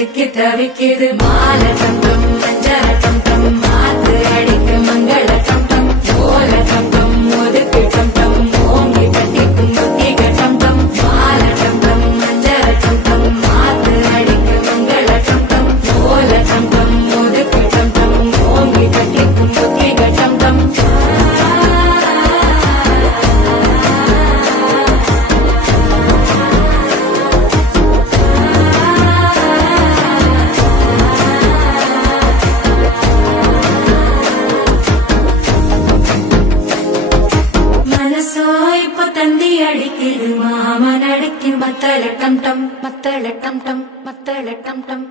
சிக்கி தவிக்குது மால டம் டம் மஞ்சள டம் டம் மாத்து அடிக்க மங்கள டம் டம் ஓல டம் டம் ஒதுக்கு டம் டம் ஓங்கி கட்டிக்கும் புத்திக டம் டம் மால டம் டம் மஞ்சள டம் டம் மாத்து அடிக்க மங்கள டம் டம் ஓல டம் டம் ஒதுக்கு டம் டம் ஓங்கி கட்டிக்கும் புத்திக டம் டம் மனசோ இப்ப தந்தி அடிக்குது மாமன் அடிக்கு மத்தள டம் டம் மத்தள டம் டம் மத்தள டம் டம்